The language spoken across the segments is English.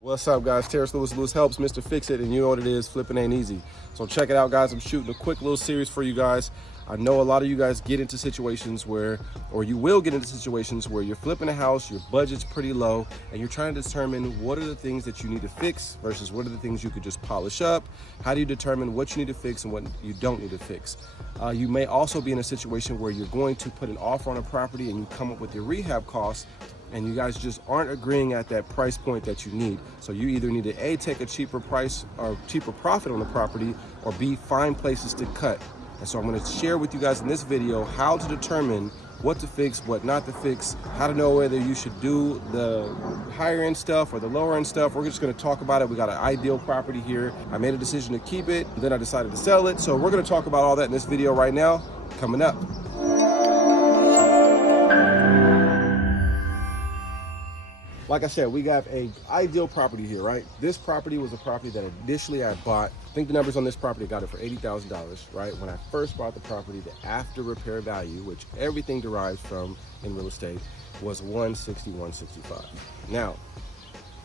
What's up, guys? Terrence Lewis Helps, Mr. Fix It, and you know what it is, flipping ain't easy. So check it out, guys. I'm shooting a quick little series for you guys. I know a lot of you guys get into situations where, or you will get into situations where you're flipping a house, your budget's pretty low, and you're trying to determine what are the things that you need to fix versus what are the things you could just polish up. How do you determine what you need to fix and what you don't need to fix? You may also be in a situation where you're going to put an offer on a property and you come up with your rehab costs, and you guys just aren't agreeing at that price point that you need. So you either need to A, take a cheaper price or cheaper profit on the property, or B, find places to cut. And so I'm gonna share with you guys in this video how to determine what to fix, what not to fix, how to know whether you should do the higher end stuff or the lower end stuff. We're just gonna talk about it. We got an ideal property here. I made a decision to keep it, then I decided to sell it. So we're gonna talk about all that in this video right now, coming up. Like I said, we got an ideal property here, right? This property was a property that initially I bought. I think the numbers on this property, I got it for $80,000, right? When I first bought the property, the after repair value, which everything derives from in real estate, was $160,000, $165,000. Now,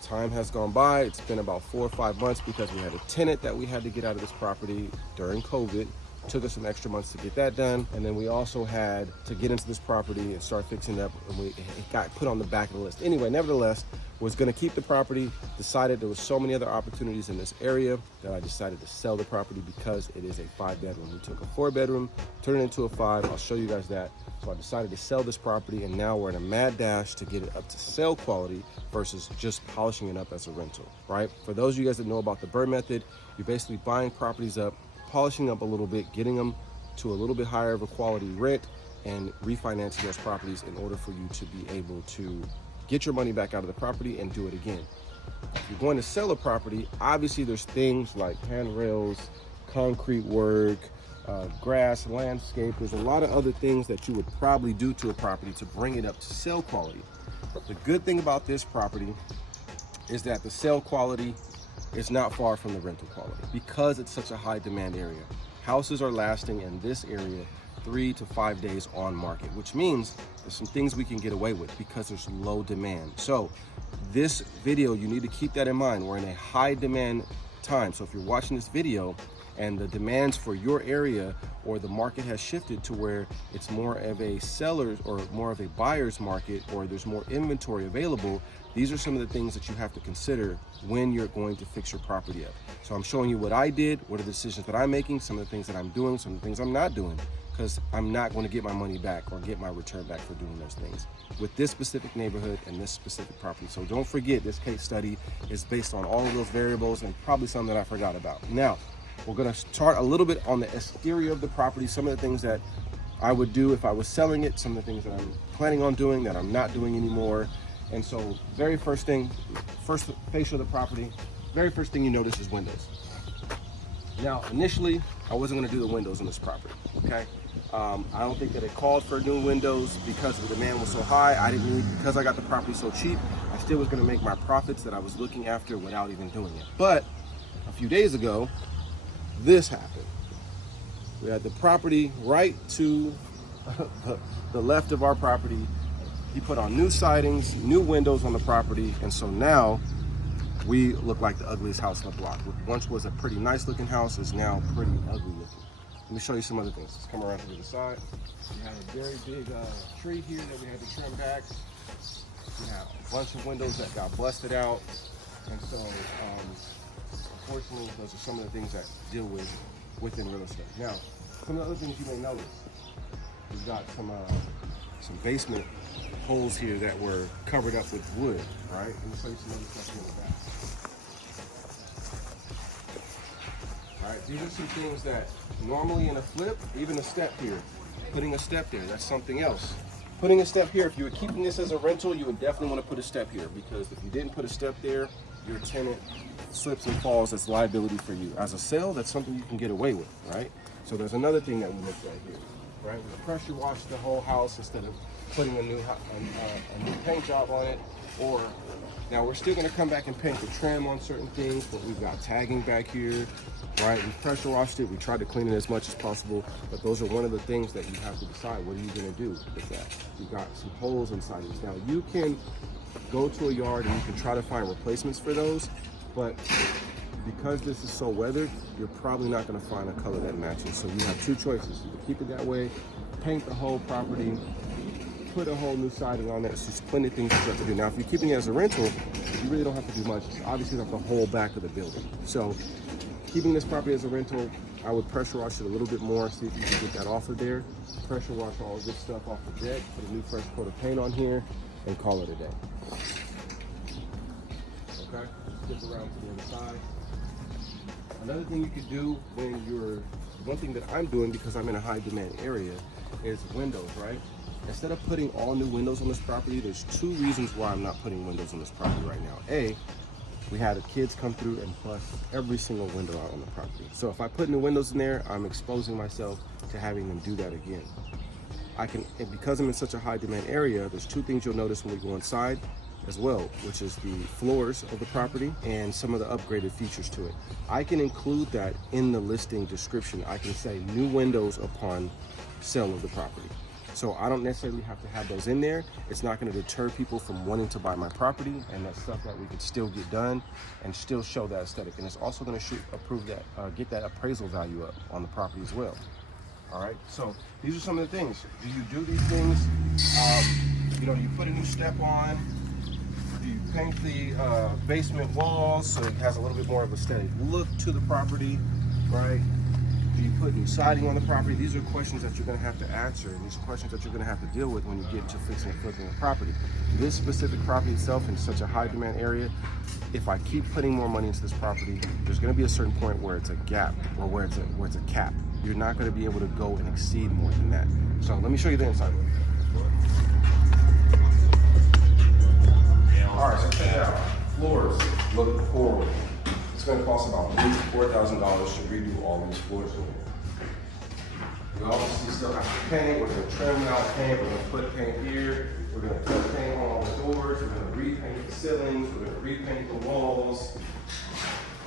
time has gone by. It's been about 4 or 5 months because we had a tenant that we had to get out of this property during COVID. Took us some extra months to get that done. And then we also had to get into this property and start fixing it up, and it got put on the back of the list. Anyway, nevertheless, was gonna keep the property, decided there was so many other opportunities in this area that I decided to sell the property because it is a 5-bedroom. We took a 4-bedroom, turned it into a 5. I'll show you guys that. So I decided to sell this property, and now we're in a mad dash to get it up to sale quality versus just polishing it up as a rental, right? For those of you guys that know about the BRRRR method, you're basically buying properties up, polishing up a little bit, getting them to a little bit higher of a quality rent, and refinancing those properties in order for you to be able to get your money back out of the property and do it again. If you're going to sell a property, obviously there's things like handrails, concrete work, grass, landscape. There's a lot of other things that you would probably do to a property to bring it up to sale quality. The good thing about this property is that the sale quality is not far from the rental quality because it's such a high demand area. Houses are lasting in this area 3 to 5 days on market, which means there's some things we can get away with because there's low demand. So this video, you need to keep that in mind. We're in a high demand time. So if you're watching this video and the demands for your area or the market has shifted to where it's more of a seller's or more of a buyer's market, or there's more inventory available, these are some of the things that you have to consider when you're going to fix your property up. So I'm showing you what I did, what are the decisions that I'm making, some of the things that I'm doing, some of the things I'm not doing, because I'm not going to get my money back or get my return back for doing those things with this specific neighborhood and this specific property. So don't forget, this case study is based on all of those variables and probably some that I forgot about. Now, we're gonna start a little bit on the exterior of the property, some of the things that I would do if I was selling it, some of the things that I'm planning on doing that I'm not doing anymore. And so very first thing, first facial of the property, very first thing you notice is windows. Now, initially, I wasn't gonna do the windows on this property, okay? I don't think that it called for new windows because the demand was so high. I didn't need, because I got the property so cheap, I still was gonna make my profits that I was looking after without even doing it. But a few days ago, this happened. We had the property right to the left of our property. He put on new sidings, new windows on the property, and so now we look like the ugliest house on the block. What once was a pretty nice looking house is now pretty ugly looking. Let me show you some other things. Let's come around to the side. We had a very big tree here that we had to trim back. We have a bunch of windows that got busted out, and so unfortunately, those are some of the things that deal with within real estate. Now, some of the other things you may notice, we've got some basement holes here that were covered up with wood, right? Let me show you some other stuff in the back. All right, these are some things that normally in a flip, even a step here, putting a step there, that's something else. Putting a step here, if you were keeping this as a rental, you would definitely want to put a step here, because if you didn't put a step there, your tenant slips and falls, that's liability for you. As a sale, that's something you can get away with, right? So there's another thing that we looked at here, right? We pressure washed the whole house instead of putting a new paint job on it. Or now we're still going to come back and paint the trim on certain things, but we've got tagging back here, right? We pressure washed it. We tried to clean it as much as possible, but those are one of the things that you have to decide. What are you going to do with that? You've got some holes inside it. Now you can go to a yard and you can try to find replacements for those. But because this is so weathered, you're probably not going to find a color that matches. So you have two choices. You can keep it that way, paint the whole property, put a whole new siding on it. So there's plenty of things you have to do. Now, if you're keeping it as a rental, you really don't have to do much. Obviously, you have the whole back of the building. So keeping this property as a rental, I would pressure wash it a little bit more, see if you can get that off of there. Pressure wash all this stuff off the deck, put a new fresh coat of paint on here, and call it a day. Okay, skip around to the other side. Another thing you could do when one thing that I'm doing because I'm in a high demand area is windows, right? Instead of putting all new windows on this property, there's two reasons why I'm not putting windows on this property right now. A, we had kids come through and bust every single window out on the property. So if I put new windows in there, I'm exposing myself to having them do that again. And because I'm in such a high demand area, there's two things you'll notice when we go inside as well, which is the floors of the property and some of the upgraded features to it. I can include that in the listing description. I can say new windows upon sale of the property. So I don't necessarily have to have those in there. It's not going to deter people from wanting to buy my property, and that's stuff that we could still get done and still show that aesthetic. And it's also going to get that appraisal value up on the property as well. All right, so these are some of the things. Do you do these things? Do you put a new step on? Do you paint the basement walls so it has a little bit more of a aesthetic look to the property, right? Do you put new siding on the property? These are questions that you're going to have to answer, and these are questions that you're going to have to deal with when you get to fixing and flipping the property. This specific property itself in such a high demand area, if I keep putting more money into this property, there's going to be a certain point where it's a gap or where it's a cap. You're not going to be able to go and exceed more than that. So let me show you the inside. All right, so check it out. Floors look horrible. It's going to cost about $3,000 to $4,000 to redo all these floors in here. You obviously still have to paint. We're going to trim out paint. We're going to put paint here. We're going to put paint on all the doors. We're going to repaint the ceilings. We're going to repaint the walls.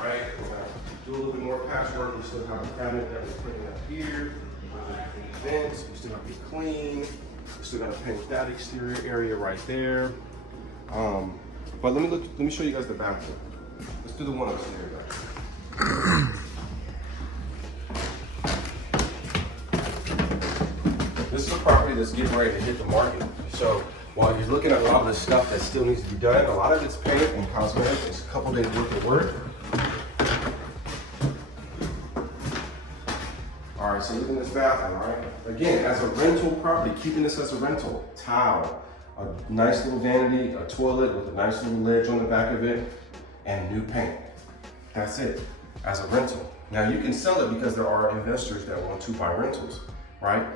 Right? We're going to do a little bit more patchwork. We still have a cabinet that we're putting up here. We're going to paint vents. We still have to be clean. We still got to paint that exterior area right there. But let me show you guys the bathroom. Let's do the one upstairs, guys. This is a property that's getting ready to hit the market. So while you're looking at a lot of the stuff that still needs to be done, a lot of it's paint and cosmetic. It's a couple days worth of work. All right, so look in this bathroom, right? Again, as a rental property, keeping this as a rental, towel, a nice little vanity, a toilet with a nice little ledge on the back of it, and new paint. That's it, as a rental. Now you can sell it because there are investors that want to buy rentals, right?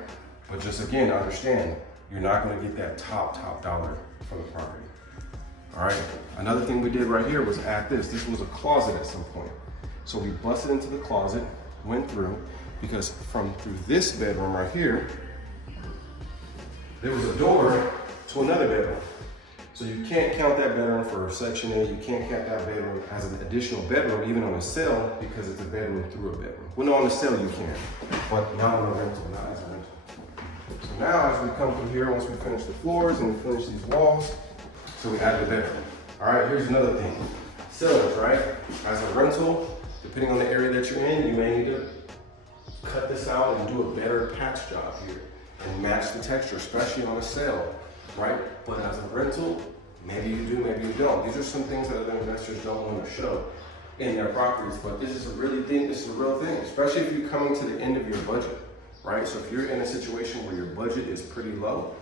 But just again, understand, you're not gonna get that top dollar for the property. All right, another thing we did right here was add this. This was a closet at some point. So we busted into the closet, went through, because through this bedroom right here, there was a door to another bedroom. So you can't count that bedroom for Section A. You can't count that bedroom as an additional bedroom, even on a sale, because it's a bedroom through a bedroom. Well, no, on the sale you can, but not on a rental, not as a rental. So now as we come through here, once we finish the floors and we finish these walls, so we add the bedroom. All right, here's another thing. Ceilings, right? As a rental, depending on the area that you're in, you may need to cut this out and do a better patch job here and match the texture, especially on a sale. Right? But as a rental, maybe you do, maybe you don't. These are some things that other investors don't want to show in their properties, but this is a real thing, especially if you're coming to the end of your budget, right? So if you're in a situation where your budget is pretty low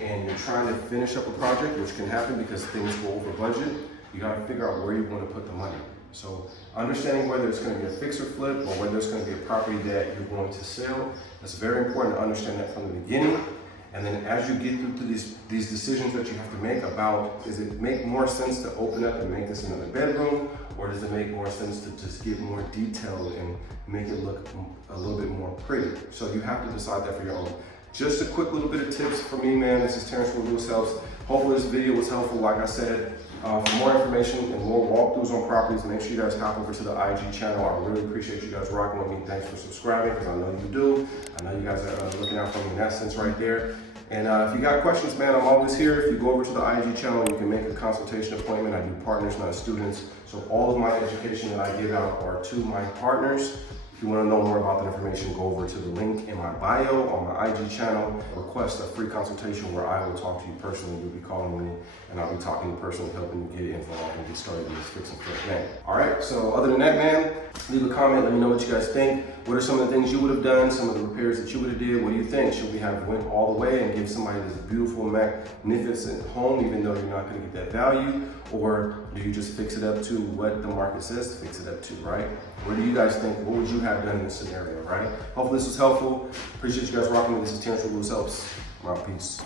and you're trying to finish up a project, which can happen because things go over budget, you got to figure out where you want to put the money. So understanding whether it's going to be a fix or flip or whether it's going to be a property that you're going to sell, it's very important to understand that from the beginning. And then as you get through these decisions that you have to make about, does it make more sense to open up and make this another bedroom? Or does it make more sense to just give more detail and make it look a little bit more pretty? So you have to decide that for your own. Just a quick little bit of tips for me, man. This is Terrence from LewisHelps. Hopefully this video was helpful. Like I said, for more information and more walkthroughs on properties, make sure you guys hop over to the IG channel. I really appreciate you guys rocking with me. Thanks for subscribing, because I know you do. I know you guys are looking out for me in that sense right there. And if you got questions, man, I'm always here. If you go over to the IG channel, you can make a consultation appointment. I do partners, not students. So all of my education that I give out are to my partners. If you want to know more about that information, go over to the link in my bio on my IG channel. Request a free consultation where I will talk to you personally. You'll be calling me and I'll be talking to you personally, helping you get involved and get started in this fix and flip game. All right, so other than that, man, leave a comment. Let me know what you guys think. What are some of the things you would have done? Some of the repairs that you would have did? What do you think? Should we have went all the way and give somebody this beautiful, magnificent home, even though you're not going to get that value? Or do you just fix it up to what the market says to fix it up to, right? What do you guys think? What would you have done in this scenario, right? Hopefully this was helpful. Appreciate you guys rocking with me. This is Terrence from LewisHelps. I'm out. Peace.